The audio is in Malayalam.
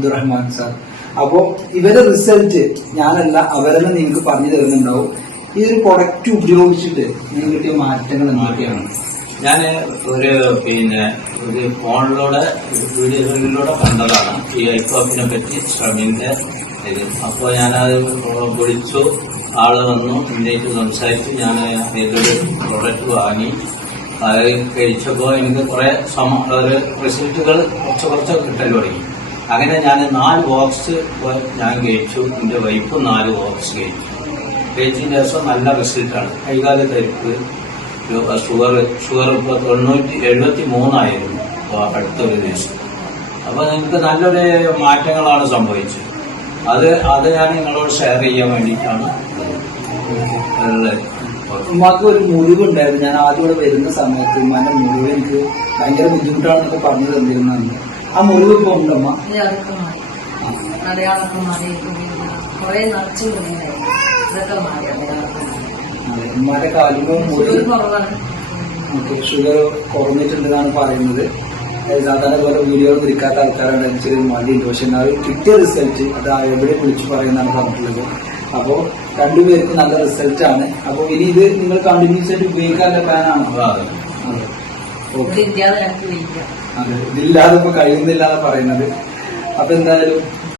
അബ്ദുറഹ്മാൻ സാർ. അപ്പോ ഇവരെ റിസൾട്ട് ഞാനല്ല അവരെല്ലാം നിങ്ങൾക്ക് പറഞ്ഞു തരുന്നുണ്ടാവും. ഈ ഒരു പ്രൊഡക്റ്റ് ഉപയോഗിച്ചിട്ട് നിങ്ങൾക്ക് കിട്ടിയ മാറ്റങ്ങൾ എന്തൊക്കെയാണ്? ഞാൻ ഒരു ഫോണിലൂടെ വീഡിയോകളിലൂടെ കണ്ടതാണ് ഈ ഐക്കോപ്പിനെ പറ്റി ശ്രമിന്റെ ഇത്. അപ്പോൾ ഞാനത് വിളിച്ചു, ആള് വന്നു, ഇന്ത്യക്ക് സംസാരിച്ച് ഞാൻ ഇതിലൊരു പ്രോഡക്റ്റ് വാങ്ങി. അത് കഴിച്ചപ്പോൾ എനിക്ക് കുറെ റിസൾട്ടുകൾ കുറച്ച് കിട്ടൽ തുടങ്ങി. അങ്ങനെ ഞാൻ 4 ബോക്സ് ഞാൻ കഴിച്ചു. എന്റെ വൈഫ് 4 ബോക്സ് കഴിച്ചതിന് ശേഷം നല്ല റിസൾട്ടാണ്. കൈകാല തരിപ്പ്, ഷുഗർ ഇപ്പോൾ 73 അടുത്തൊരു ദിവസം. അപ്പൊ നിങ്ങൾക്ക് നല്ലൊരു മാറ്റങ്ങളാണ് സംഭവിച്ചത്. അത് ഞാൻ നിങ്ങളോട് ഷെയർ ചെയ്യാൻ വേണ്ടിയിട്ടാണ് ഉള്ളത്. ഉമ്മാക്ക് ഒരു മുറിവുണ്ടായിരുന്നു. ഞാൻ ആദ്യം ഇവിടെ വരുന്ന സമയത്ത് ഉമ്മാന്റെ മുറിവ് എനിക്ക് ഭയങ്കര ബുദ്ധിമുട്ടാണെന്നൊക്കെ പറഞ്ഞു തന്നിരുന്നു. ആ മുറിവ് ഇപ്പൊ ഉണ്ടമ്മ? ഉമ്മാന്റെ കാലിന് ഷുഗർ കുറഞ്ഞിട്ടുണ്ടെന്നാണ് പറയുന്നത്. സാധാരണ പോലെ വീഡിയോ തിരിക്കാത്ത ആൾക്കാരാണ് എനിക്ക് മടിയുണ്ട്. പക്ഷെ എന്നാലും കിട്ടിയ റിസൾട്ട് അത് എവിടെ വിളിച്ചു പറയുന്നതാണ് പറഞ്ഞിട്ടുള്ളത്. അപ്പോ രണ്ടുപേർക്കും നല്ല റിസൾട്ട് ആണ്. അപ്പൊ ഇനി ഇത് നിങ്ങൾ കണ്ടിന്യൂസ് ആയിട്ട് ഉപയോഗിക്കാനുള്ള പ്ലാനാണോ? അതെ, ഇതില്ലാതെ ഇപ്പൊ കഴിയുന്നില്ല എന്ന് പറയുന്നത്. അപ്പൊ എന്തായാലും